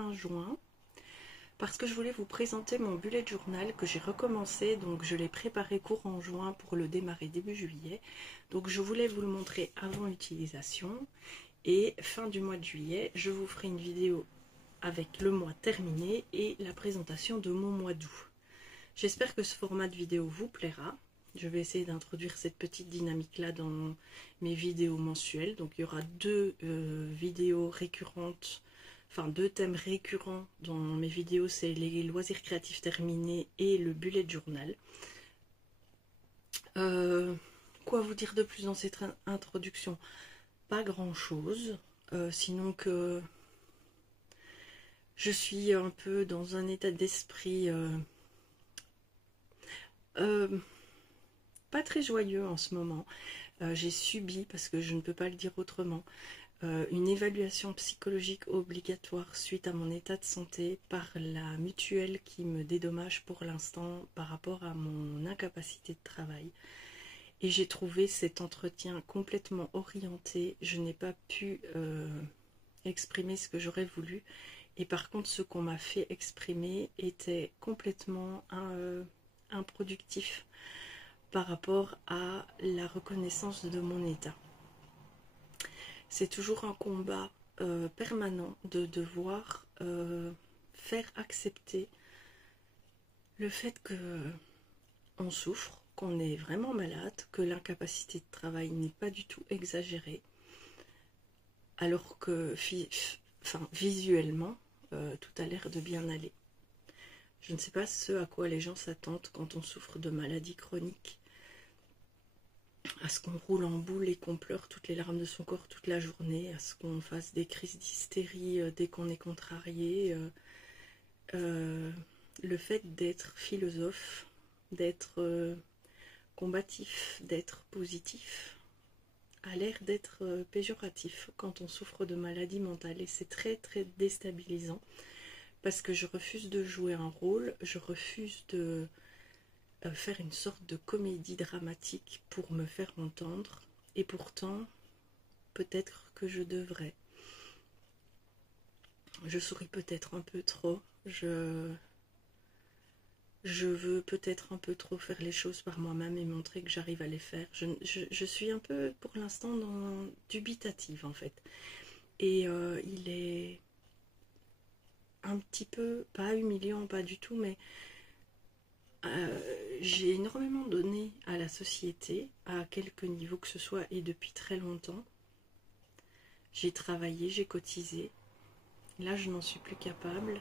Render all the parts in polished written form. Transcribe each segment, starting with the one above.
fin juin parce que je voulais vous présenter mon bullet journal que j'ai recommencé, donc je l'ai préparé courant juin pour le démarrer début juillet. Donc je voulais vous le montrer avant utilisation et fin du mois de juillet, je vous ferai une vidéo avec le mois terminé et la présentation de mon mois d'août. J'espère que ce format de vidéo vous plaira. Je vais essayer d'introduire cette petite dynamique là dans mes vidéos mensuelles. Donc il y aura deux vidéos récurrentes, enfin deux thèmes récurrents dans mes vidéos, c'est les loisirs créatifs terminés et le bullet journal. Quoi vous dire de plus dans cette introduction? Pas grand chose, sinon que je suis un peu dans un état d'esprit pas très joyeux en ce moment. J'ai subi, parce que je ne peux pas le dire autrement, une évaluation psychologique obligatoire suite à mon état de santé par la mutuelle qui me dédommage pour l'instant par rapport à mon incapacité de travail. Et j'ai trouvé cet entretien complètement orienté. Je n'ai pas pu exprimer ce que j'aurais voulu. Et par contre, ce qu'on m'a fait exprimer était complètement improductif par rapport à la reconnaissance de mon état. C'est toujours un combat permanent de devoir faire accepter le fait que on souffre, qu'on est vraiment malade, que l'incapacité de travail n'est pas du tout exagérée, alors que visuellement, tout a l'air de bien aller. Je ne sais pas ce à quoi les gens s'attendent quand on souffre de maladies chroniques, à ce qu'on roule en boule et qu'on pleure toutes les larmes de son corps toute la journée, à ce qu'on fasse des crises d'hystérie dès qu'on est contrarié. Le fait d'être philosophe, d'être combatif, d'être positif, a l'air d'être péjoratif quand on souffre de maladie mentale, et c'est très très déstabilisant parce que je refuse de jouer un rôle, je refuse de faire une sorte de comédie dramatique pour me faire entendre, et pourtant peut-être que je devrais. Je souris peut-être un peu trop, je veux peut-être un peu trop faire les choses par moi-même et montrer que j'arrive à les faire. Je suis un peu pour l'instant dubitative en fait, et il est un petit peu, pas humiliant, pas du tout, mais j'ai énormément donné à la société, à quelque niveau que ce soit, et depuis très longtemps. J'ai travaillé, j'ai cotisé. Là, je n'en suis plus capable.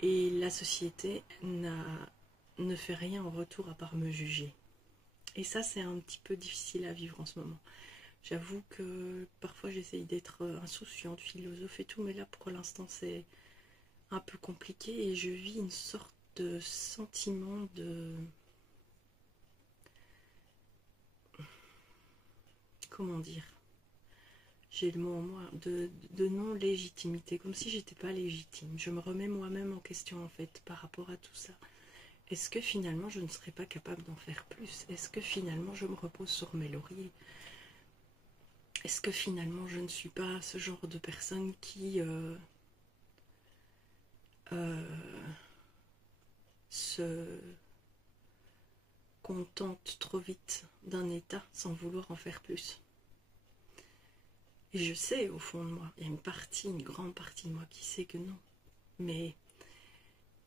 Et la société ne fait rien en retour à part me juger. Et ça, c'est un petit peu difficile à vivre en ce moment. J'avoue que parfois, j'essaye d'être insouciante, philosophe et tout, mais là, pour l'instant, c'est un peu compliqué et je vis une sorte de sentiment de... Comment dire? J'ai le mot en moi, de non-légitimité, comme si j'étais pas légitime. Je me remets moi-même en question en fait par rapport à tout ça. Est-ce que finalement je ne serais pas capable d'en faire plus? Est-ce que finalement je me repose sur mes lauriers? Est-ce que finalement je ne suis pas ce genre de personne qui se contente trop vite d'un état sans vouloir en faire plus? Et je sais au fond de moi, il y a une grande partie de moi qui sait que non. Mais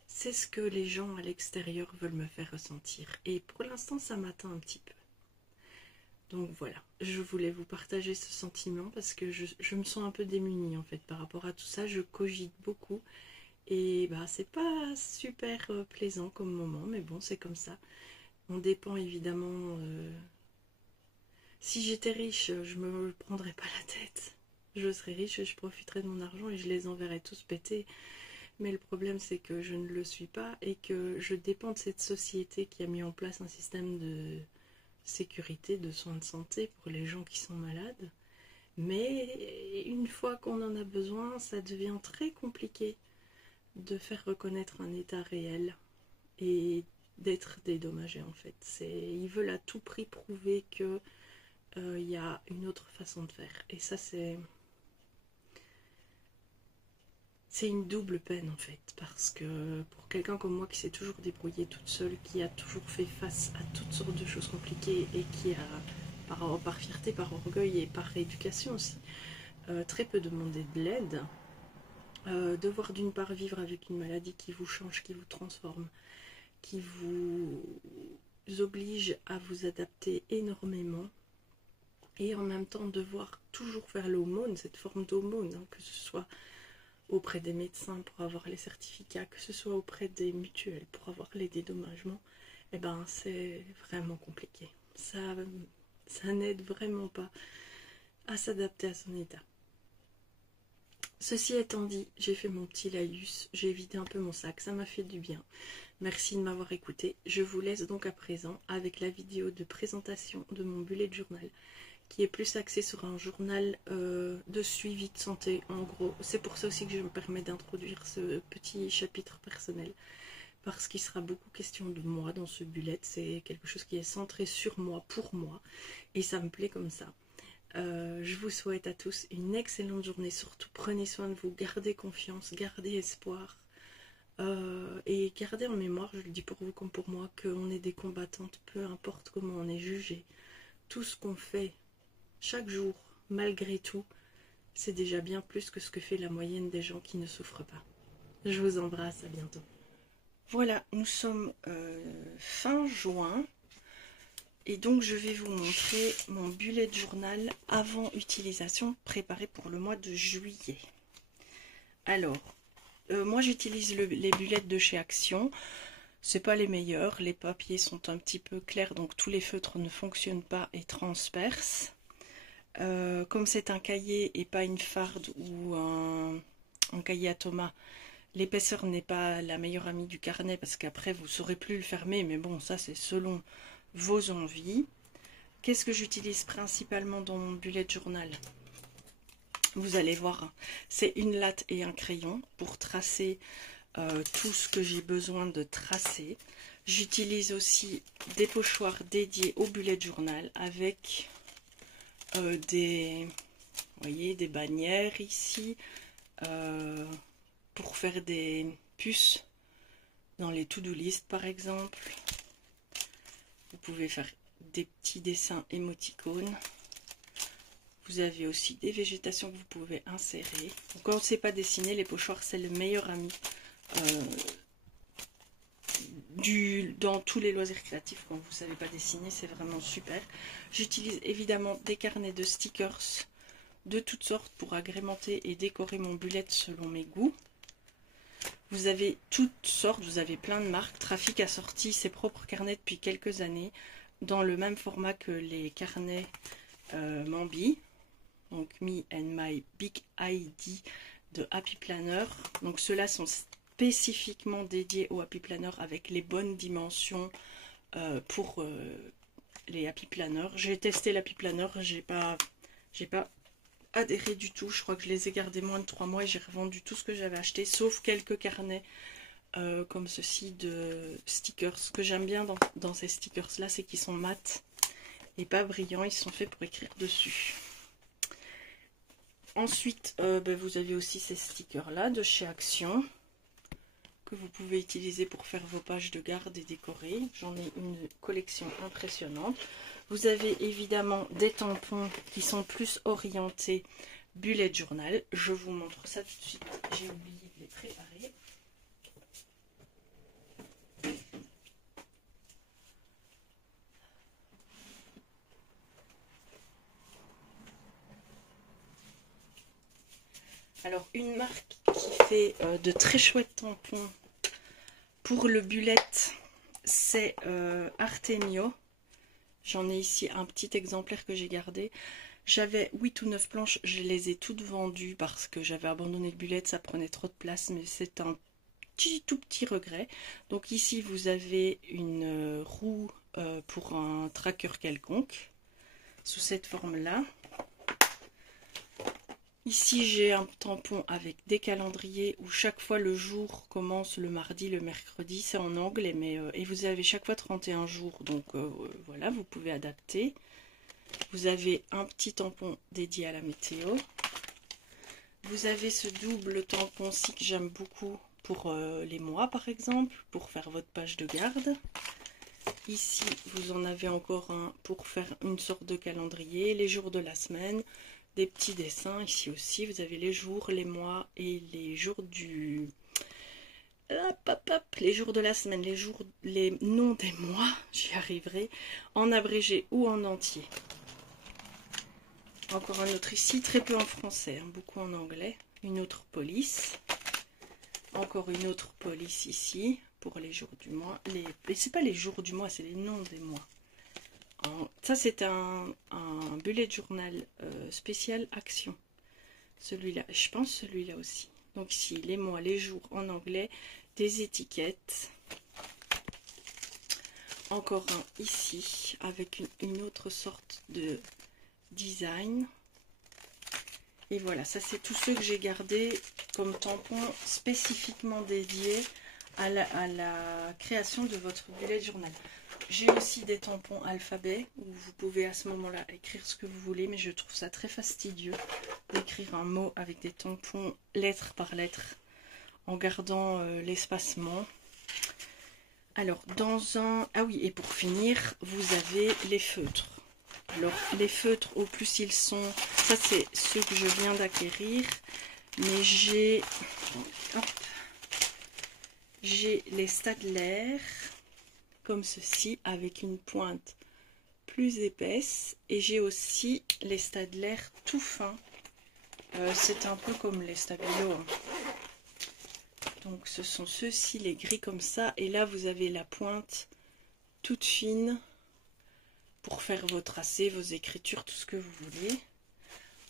c'est ce que les gens à l'extérieur veulent me faire ressentir. Et pour l'instant, ça m'atteint un petit peu. Donc voilà, je voulais vous partager ce sentiment parce que je me sens un peu démunie en fait par rapport à tout ça. Je cogite beaucoup et bah c'est pas super plaisant comme moment, mais bon, c'est comme ça. On dépend évidemment... Si j'étais riche, je me prendrais pas la tête. Je serais riche, je profiterais de mon argent et je les enverrais tous péter. Mais le problème, c'est que je ne le suis pas et que je dépends de cette société qui a mis en place un système de sécurité, de soins de santé pour les gens qui sont malades. Mais une fois qu'on en a besoin, ça devient très compliqué de faire reconnaître un état réel et d'être dédommagé en fait. Ils veulent à tout prix prouver que y a une autre façon de faire. Et ça, c'est c'est une double peine en fait, parce que pour quelqu'un comme moi qui s'est toujours débrouillée toute seule, qui a toujours fait face à toutes sortes de choses compliquées et qui a, par fierté, par orgueil et par rééducation aussi, très peu demandé de l'aide, devoir d'une part vivre avec une maladie qui vous change, qui vous transforme, qui vous oblige à vous adapter énormément, et en même temps devoir toujours faire l'aumône, cette forme d'aumône, hein, que ce soit auprès des médecins pour avoir les certificats, que ce soit auprès des mutuelles pour avoir les dédommagements, eh ben c'est vraiment compliqué. Ça n'aide vraiment pas à s'adapter à son état. Ceci étant dit, j'ai fait mon petit laïus, j'ai vidé un peu mon sac, ça m'a fait du bien. Merci de m'avoir écouté. Je vous laisse donc à présent avec la vidéo de présentation de mon bullet journal, qui est plus axé sur un journal de suivi de santé en gros. C'est pour ça aussi que je me permets d'introduire ce petit chapitre personnel, parce qu'il sera beaucoup question de moi dans ce bullet. C'est quelque chose qui est centré sur moi, pour moi, et ça me plaît comme ça. Je vous souhaite à tous une excellente journée, surtout prenez soin de vous, gardez confiance, gardez espoir, et gardez en mémoire, je le dis pour vous comme pour moi, qu'on est des combattantes, peu importe comment on est jugé. Tout ce qu'on fait chaque jour, malgré tout, c'est déjà bien plus que ce que fait la moyenne des gens qui ne souffrent pas. Je vous embrasse, à bientôt. Voilà, nous sommes fin juin. Et donc je vais vous montrer mon bullet journal avant utilisation préparé pour le mois de juillet. Alors, moi j'utilise les bullets de chez Action. C'est pas les meilleurs, les papiers sont un petit peu clairs, donc tous les feutres ne fonctionnent pas et transpercent. Comme c'est un cahier et pas une farde ou un cahier à Thomas, l'épaisseur n'est pas la meilleure amie du carnet, parce qu'après vous ne saurez plus le fermer, mais bon, ça c'est selon vos envies. Qu'est-ce que j'utilise principalement dans mon bullet journal? Vous allez voir, c'est une latte et un crayon pour tracer tout ce que j'ai besoin de tracer. J'utilise aussi des pochoirs dédiés au bullet journal avec des bannières ici pour faire des puces dans les to-do list par exemple. Vous pouvez faire des petits dessins émoticônes. Vous avez aussi des végétations que vous pouvez insérer. Donc, quand on ne sait pas dessiner, les pochoirs c'est le meilleur ami dans tous les loisirs créatifs. Quand vous ne savez pas dessiner, c'est vraiment super. J'utilise évidemment des carnets de stickers de toutes sortes pour agrémenter et décorer mon bullet selon mes goûts. Vous avez toutes sortes, vous avez plein de marques. Trafic a sorti ses propres carnets depuis quelques années dans le même format que les carnets Mambi, donc Me and My Big ID de Happy Planner. Donc ceux-là sont spécifiquement dédiés au Happy Planner avec les bonnes dimensions pour les Happy Planner. J'ai testé l'Happy Planner, j'ai pas adhéré du tout. Je crois que je les ai gardés moins de 3 mois et j'ai revendu tout ce que j'avais acheté, sauf quelques carnets comme ceci de stickers. Ce que j'aime bien dans ces stickers là, c'est qu'ils sont mat et pas brillants, ils sont faits pour écrire dessus. Ensuite vous avez aussi ces stickers là de chez Action que vous pouvez utiliser pour faire vos pages de garde et décorer. J'en ai une collection impressionnante. Vous avez évidemment des tampons qui sont plus orientés bullet journal. Je vous montre ça tout de suite. J'ai oublié de les préparer. Alors, une marque qui fait de très chouettes tampons pour le bullet, c'est Artemio. J'en ai ici un petit exemplaire que j'ai gardé. J'avais 8 ou 9 planches, je les ai toutes vendues parce que j'avais abandonné le bullet, ça prenait trop de place, mais c'est un tout petit regret. Donc ici vous avez une roue pour un tracker quelconque, sous cette forme-là. Ici j'ai un tampon avec des calendriers où chaque fois le jour commence le mardi, le mercredi, c'est en anglais, mais et vous avez chaque fois 31 jours, donc voilà, vous pouvez adapter. Vous avez un petit tampon dédié à la météo, Vous avez ce double tampon-ci que j'aime beaucoup pour les mois par exemple, pour faire votre page de garde. Ici, vous en avez encore un pour faire une sorte de calendrier, les jours de la semaine, des petits dessins. Ici aussi, vous avez les jours, les mois et les jours du... Hop, hop, hop, les jours de la semaine, les noms des mois, j'y arriverai, en abrégé ou en entier. Encore un autre ici, très peu en français, hein, beaucoup en anglais. Une autre police. Encore une autre police ici, pour les jours du mois. C'est pas les jours du mois, c'est les noms des mois. Ça, c'est un bullet journal spécial action. Celui-là, je pense celui-là aussi. Donc ici, les mois, les jours en anglais, des étiquettes. Encore un ici, avec une autre sorte de design. Et voilà, ça c'est tous ceux que j'ai gardés comme tampons spécifiquement dédiés à la création de votre bullet journal. J'ai aussi des tampons alphabet où vous pouvez à ce moment-là écrire ce que vous voulez, mais je trouve ça très fastidieux d'écrire un mot avec des tampons lettre par lettre en gardant l'espacement. Alors, ah oui, et pour finir, vous avez les feutres. Alors, les feutres, au plus ils sont... Ça, c'est ceux que je viens d'acquérir. Mais j'ai les Staedtler, comme ceci, avec une pointe plus épaisse. Et j'ai aussi les Staedtler tout fins. C'est un peu comme les Stabilo. Hein. Donc, ce sont ceux-ci, les gris comme ça. Et là, vous avez la pointe toute fine pour faire vos tracés, vos écritures, tout ce que vous voulez.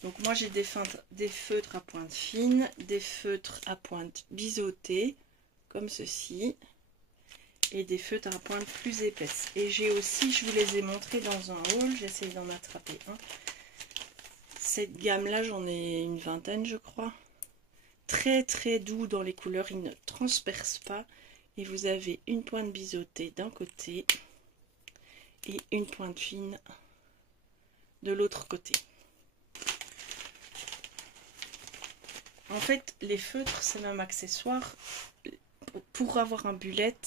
Donc moi j'ai des feutres à pointe fine, des feutres à pointe biseautée, comme ceci, et des feutres à pointe plus épaisse. Et j'ai aussi, je vous les ai montrés dans un haul, j'essaie d'en attraper un. Cette gamme-là, j'en ai une vingtaine, je crois. Très très doux dans les couleurs, il ne transperce pas. Et vous avez une pointe biseautée d'un côté et une pointe fine de l'autre côté. En fait, les feutres, c'est même accessoire. Pour avoir un bullet,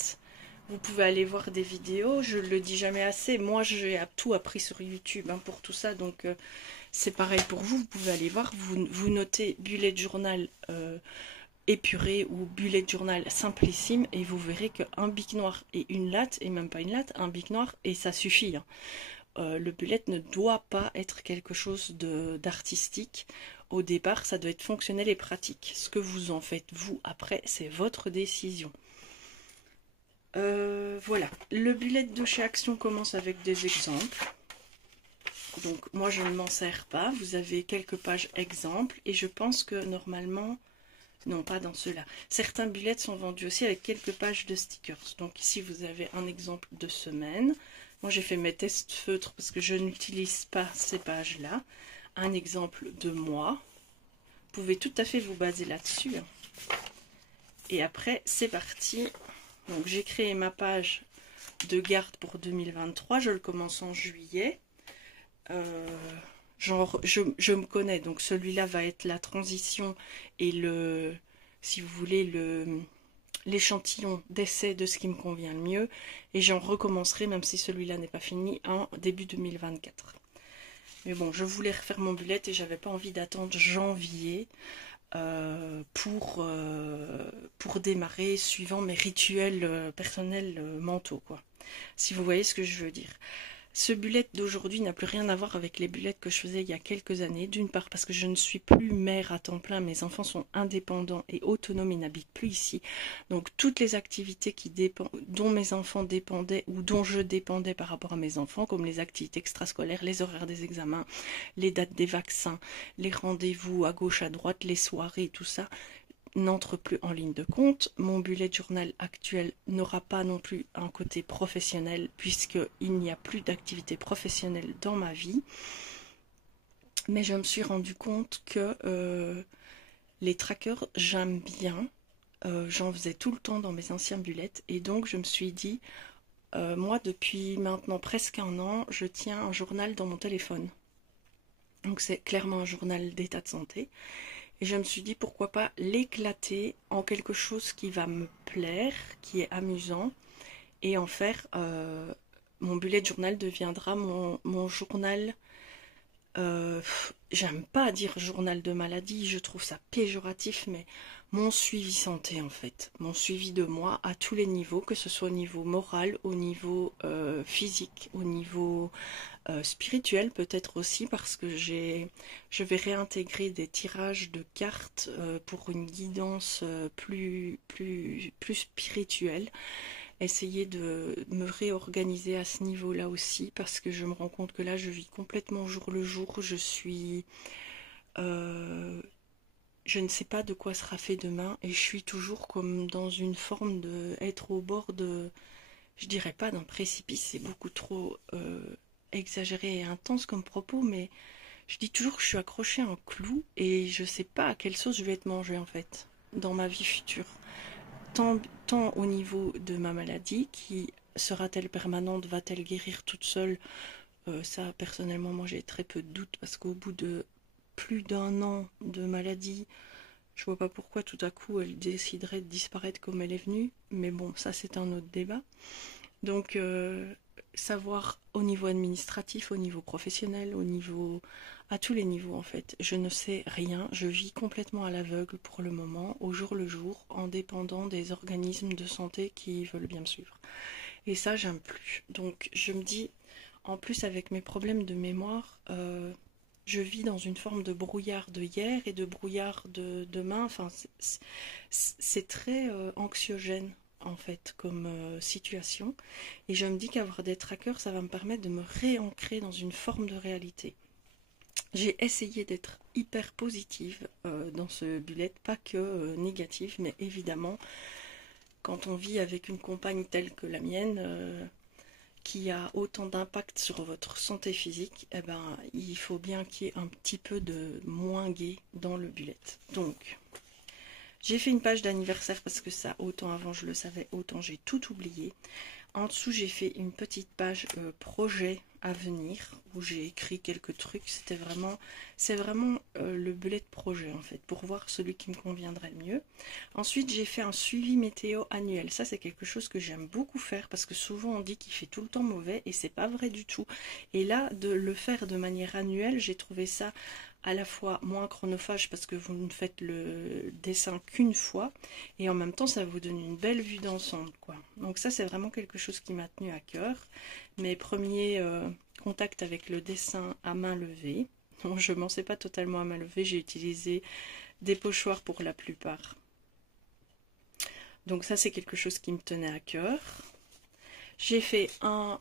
vous pouvez aller voir des vidéos. Je le dis jamais assez. Moi, j'ai tout appris sur YouTube hein, pour tout ça. Donc, c'est pareil pour vous. Vous pouvez aller voir. Vous notez bullet journal épuré ou bullet journal simplissime. Et vous verrez qu'un bic noir et une latte, et même pas une latte, un bic noir, et ça suffit. Hein. Le bullet ne doit pas être quelque chose d'artistique. Au départ, ça doit être fonctionnel et pratique. Ce que vous en faites, vous, après, c'est votre décision. Voilà. Le bullet de chez Action commence avec des exemples. Donc, moi, je ne m'en sers pas. Vous avez quelques pages exemples. Et je pense que, normalement... Non, pas dans ceux-là. Certains bullets sont vendus aussi avec quelques pages de stickers. Donc, ici, vous avez un exemple de semaine. Moi, j'ai fait mes tests feutres parce que je n'utilise pas ces pages-là. Un exemple de mois. Vous pouvez tout à fait vous baser là-dessus. Et après, c'est parti. Donc, j'ai créé ma page de garde pour 2023. Je le commence en juillet. Je me connais. Donc, celui-là va être la transition et si vous voulez, l'échantillon d'essai de ce qui me convient le mieux. Et j'en recommencerai, même si celui-là n'est pas fini, en début 2024. Mais bon, je voulais refaire mon bullet et j'avais pas envie d'attendre janvier pour démarrer suivant mes rituels personnels mentaux, quoi. Si vous voyez ce que je veux dire. Ce bullet d'aujourd'hui n'a plus rien à voir avec les bullets que je faisais il y a quelques années. D'une part parce que je ne suis plus mère à temps plein, mes enfants sont indépendants et autonomes, ils n'habitent plus ici. Donc toutes les activités dont mes enfants dépendaient ou dont je dépendais par rapport à mes enfants, comme les activités extrascolaires, les horaires des examens, les dates des vaccins, les rendez-vous à gauche, à droite, les soirées, tout ça, n'entre plus en ligne de compte. Mon bullet journal actuel n'aura pas non plus un côté professionnel puisqu'il n'y a plus d'activité professionnelle dans ma vie. Mais je me suis rendu compte que les trackers, j'aime bien. J'en faisais tout le temps dans mes anciens bullets et donc je me suis dit, moi depuis maintenant presque un an, je tiens un journal dans mon téléphone. Donc c'est clairement un journal d'état de santé. Et je me suis dit pourquoi pas l'éclater en quelque chose qui va me plaire, qui est amusant, et en faire mon bullet journal deviendra mon journal. J'aime pas dire journal de maladie, je trouve ça péjoratif, mais mon suivi santé en fait, mon suivi de moi à tous les niveaux, que ce soit au niveau moral, au niveau physique, au niveau spirituel peut-être aussi, parce que je vais réintégrer des tirages de cartes pour une guidance plus spirituelle. Essayer de me réorganiser à ce niveau-là aussi, parce que je me rends compte que là, je vis complètement jour le jour. Euh, je ne sais pas de quoi sera fait demain, et je suis toujours comme dans une forme de être au bord de, je dirais pas d'un précipice, c'est beaucoup trop exagéré et intense comme propos, mais je dis toujours que je suis accrochée à un clou et je sais pas à quelle sauce je vais être mangée en fait dans ma vie future. Tant au niveau de ma maladie, qui sera-t-elle permanente, va-t-elle guérir toute seule? Ça, personnellement, moi j'ai très peu de doutes, parce qu'au bout de plus d'un an de maladie, je vois pas pourquoi tout à coup elle déciderait de disparaître comme elle est venue, mais bon, ça c'est un autre débat. Donc, savoir au niveau administratif, au niveau professionnel, à tous les niveaux en fait. Je ne sais rien, je vis complètement à l'aveugle pour le moment, au jour le jour, en dépendant des organismes de santé qui veulent bien me suivre. Et ça, j'aime plus. Donc, je me dis, en plus avec mes problèmes de mémoire, je vis dans une forme de brouillard de hier et de brouillard de demain. Enfin, c'est très anxiogène en fait comme situation. Et je me dis qu'avoir des trackers, ça va me permettre de me réancrer dans une forme de réalité. J'ai essayé d'être hyper positive dans ce bullet, pas que négative, mais évidemment, quand on vit avec une compagne telle que la mienne, qui a autant d'impact sur votre santé physique, eh ben, il faut bien qu'il y ait un petit peu de moins gai dans le bullet. Donc, j'ai fait une page d'anniversaire parce que ça, autant avant je le savais, autant j'ai tout oublié. En dessous, j'ai fait une petite page projet à venir où j'ai écrit quelques trucs. C'est vraiment le bullet projet en fait, pour voir celui qui me conviendrait le mieux. Ensuite, j'ai fait un suivi météo annuel. Ça, c'est quelque chose que j'aime beaucoup faire, parce que souvent on dit qu'il fait tout le temps mauvais et c'est pas vrai du tout. Et là, de le faire de manière annuelle, j'ai trouvé ça à la fois moins chronophage parce que vous ne faites le dessin qu'une fois, et en même temps ça vous donne une belle vue d'ensemble quoi. Donc ça, c'est vraiment quelque chose qui m'a tenu à cœur. Mes premiers contacts avec le dessin à main levée, non, je m'en sais pas totalement à main levée, j'ai utilisé des pochoirs pour la plupart. Donc ça, c'est quelque chose qui me tenait à cœur. J'ai fait un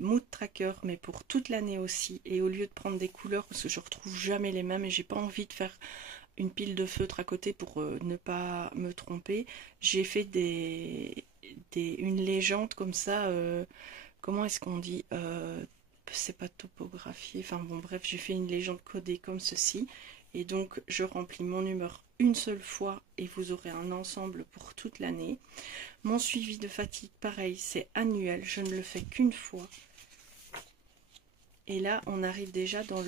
mood tracker, mais pour toute l'année aussi. Et au lieu de prendre des couleurs, parce que je retrouve jamais les mêmes et j'ai pas envie de faire une pile de feutre à côté pour ne pas me tromper, j'ai fait une légende comme ça. Comment est-ce qu'on dit, c'est pas topographié. Enfin bon, bref, j'ai fait une légende codée comme ceci. Et donc, je remplis mon humeur une seule fois et vous aurez un ensemble pour toute l'année. Mon suivi de fatigue, pareil, c'est annuel, je ne le fais qu'une fois. Et là, on arrive déjà dans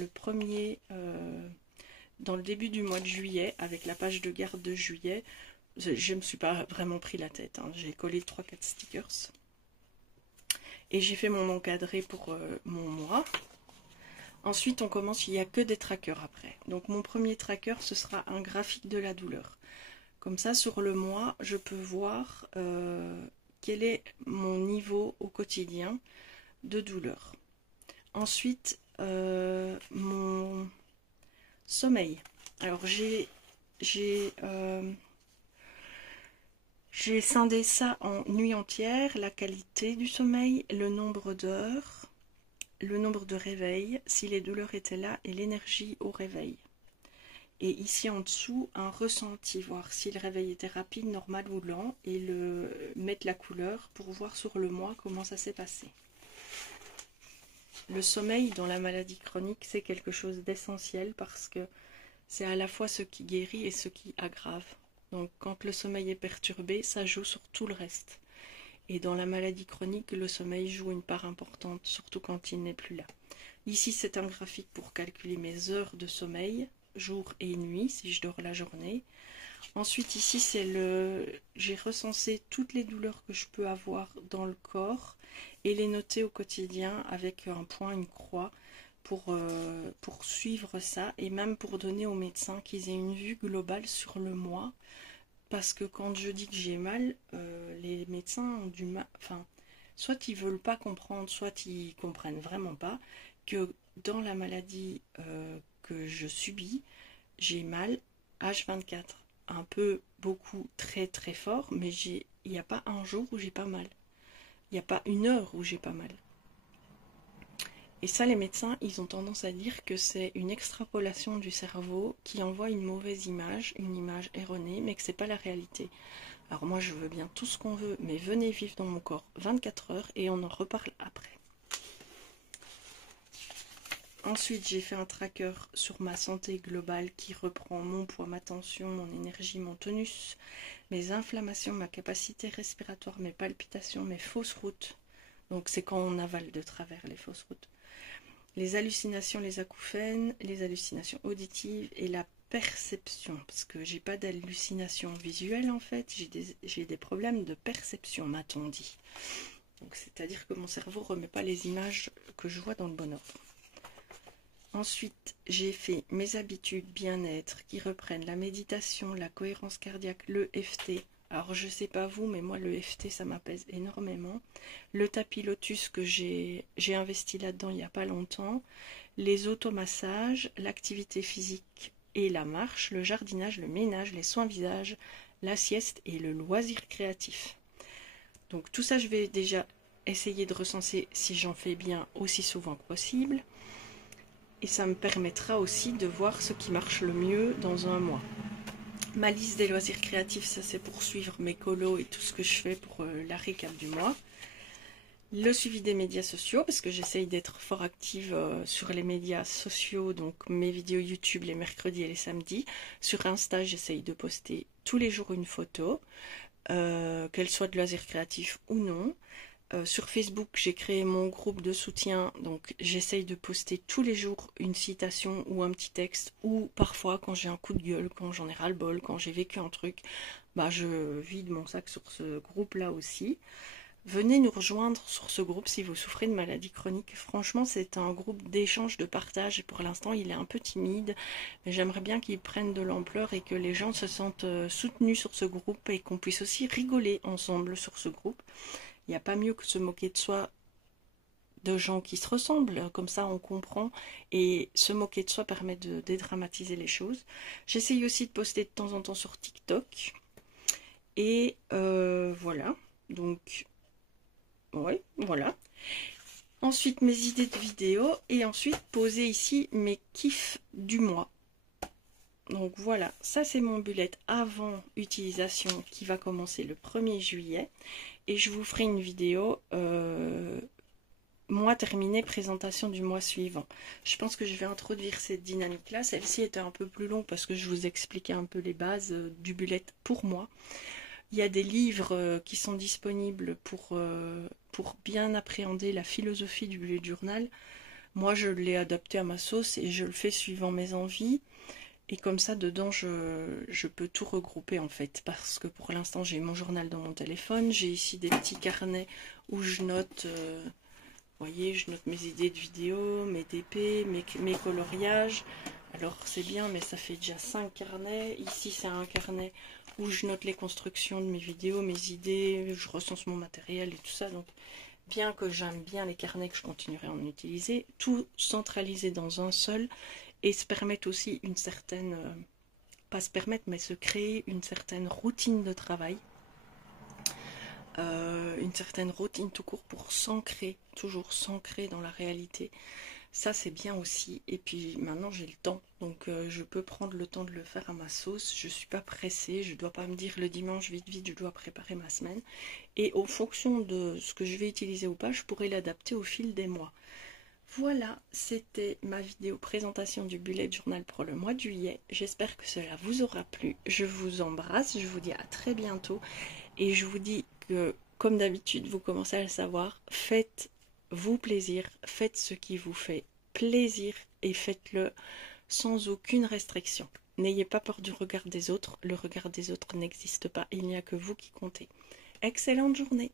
dans le début du mois de juillet, avec la page de garde de juillet. Je ne me suis pas vraiment pris la tête, hein. J'ai collé 3-4 stickers. Et j'ai fait mon encadré pour mon mois. Ensuite, on commence, il n'y a que des trackers après. Donc mon premier tracker, ce sera un graphique de la douleur. Comme ça, sur le mois, je peux voir quel est mon niveau au quotidien de douleur. Ensuite, mon sommeil. Alors, j'ai scindé ça en nuit entière, la qualité du sommeil, le nombre d'heures, le nombre de réveils, si les douleurs étaient là, et l'énergie au réveil. Et ici en dessous, un ressenti, voir si le réveil était rapide, normal ou lent, et mettre la couleur pour voir sur le mois comment ça s'est passé. Le sommeil dans la maladie chronique, c'est quelque chose d'essentiel, parce que c'est à la fois ce qui guérit et ce qui aggrave. Donc quand le sommeil est perturbé, ça joue sur tout le reste. Et dans la maladie chronique, le sommeil joue une part importante, surtout quand il n'est plus là. Ici, c'est un graphique pour calculer mes heures de sommeil. jour et nuit si je dors la journée. Ensuite ici j'ai recensé toutes les douleurs que je peux avoir dans le corps et les noter au quotidien avec un point, une croix pour suivre ça et même pour donner aux médecins qu'ils aient une vue globale sur le mois. Parce que quand je dis que j'ai mal, les médecins ont du mal, enfin, soit ils veulent pas comprendre, soit ils comprennent vraiment pas que dans la maladie que je subis, j'ai mal H24. Un peu, beaucoup, très très fort, mais il n'y a pas un jour où j'ai pas mal. Il n'y a pas une heure où j'ai pas mal. Et ça, les médecins, ils ont tendance à dire que c'est une extrapolation du cerveau qui envoie une mauvaise image, une image erronée, mais que c'est pas la réalité. Alors moi, je veux bien tout ce qu'on veut, mais venez vivre dans mon corps 24 heures et on en reparle après. Ensuite, j'ai fait un tracker sur ma santé globale qui reprend mon poids, ma tension, mon énergie, mon tonus, mes inflammations, ma capacité respiratoire, mes palpitations, mes fausses routes. Donc c'est quand on avale de travers les fausses routes. Les hallucinations, les acouphènes, les hallucinations auditives et la perception. Parce que j'ai pas d'hallucinations visuelles en fait, j'ai des problèmes de perception, m'a-t-on dit. Donc c'est-à-dire que mon cerveau ne remet pas les images que je vois dans le bon ordre. Ensuite, j'ai fait mes habitudes bien-être qui reprennent la méditation, la cohérence cardiaque, le FT. Alors je sais pas vous, mais moi le FT ça m'apaise énormément. Le tapis lotus que j'ai investi là-dedans il n'y a pas longtemps. Les automassages, l'activité physique et la marche, le jardinage, le ménage, les soins visage, la sieste et le loisir créatif. Donc tout ça je vais déjà essayer de recenser si j'en fais bien aussi souvent que possible. Et ça me permettra aussi de voir ce qui marche le mieux dans un mois. Ma liste des loisirs créatifs, ça c'est pour suivre mes colos et tout ce que je fais pour la récap du mois. Le suivi des médias sociaux, parce que j'essaye d'être fort active sur les médias sociaux, donc mes vidéos YouTube les mercredis et les samedis. Sur Insta, j'essaye de poster tous les jours une photo, qu'elle soit de loisirs créatifs ou non. Sur Facebook, j'ai créé mon groupe de soutien, donc j'essaye de poster tous les jours une citation ou un petit texte, ou parfois quand j'ai un coup de gueule, quand j'en ai ras-le-bol, quand j'ai vécu un truc, bah je vide mon sac sur ce groupe-là aussi. Venez nous rejoindre sur ce groupe si vous souffrez de maladies chroniques. Franchement, c'est un groupe d'échange, de partage, et pour l'instant, il est un peu timide, mais j'aimerais bien qu'il prenne de l'ampleur et que les gens se sentent soutenus sur ce groupe et qu'on puisse aussi rigoler ensemble sur ce groupe. Il n'y a pas mieux que de se moquer de soi, de gens qui se ressemblent, comme ça on comprend, et se moquer de soi permet de dédramatiser les choses. J'essaye aussi de poster de temps en temps sur TikTok, et voilà, donc, ouais, voilà. Ensuite mes idées de vidéos, et ensuite poser ici mes kiffs du mois. Donc voilà, ça c'est mon bullet avant utilisation qui va commencer le 1er juillet. Et je vous ferai une vidéo mois terminé, présentation du mois suivant. Je pense que je vais introduire cette dynamique-là. Celle-ci était un peu plus longue parce que je vous expliquais un peu les bases du bullet pour moi. Il y a des livres qui sont disponibles pour bien appréhender la philosophie du bullet journal. Moi, je l'ai adapté à ma sauce et je le fais suivant mes envies. Et comme ça, dedans, je peux tout regrouper en fait. Parce que pour l'instant, j'ai mon journal dans mon téléphone. J'ai ici des petits carnets où je note, vous voyez, je note mes idées de vidéos, mes TP, mes coloriages. Alors c'est bien, mais ça fait déjà 5 carnets. Ici, c'est un carnet où je note les constructions de mes vidéos, mes idées, je recense mon matériel et tout ça. Donc, bien que j'aime bien les carnets, que je continuerai à en utiliser, tout centralisé dans un seul. Et se permettre aussi une certaine, pas se permettre, mais se créer une certaine routine de travail, une certaine routine tout court pour s'ancrer, toujours s'ancrer dans la réalité. Ça c'est bien aussi. Et puis maintenant j'ai le temps, donc je peux prendre le temps de le faire à ma sauce. Je suis pas pressée, je dois pas me dire le dimanche vite vite, je dois préparer ma semaine. Et en fonction de ce que je vais utiliser ou pas, je pourrai l'adapter au fil des mois. Voilà, c'était ma vidéo présentation du bullet journal pour le mois de juillet. J'espère que cela vous aura plu. Je vous embrasse, je vous dis à très bientôt. Et je vous dis que, comme d'habitude, vous commencez à le savoir, faites-vous plaisir, faites ce qui vous fait plaisir et faites-le sans aucune restriction. N'ayez pas peur du regard des autres, le regard des autres n'existe pas, il n'y a que vous qui comptez. Excellente journée!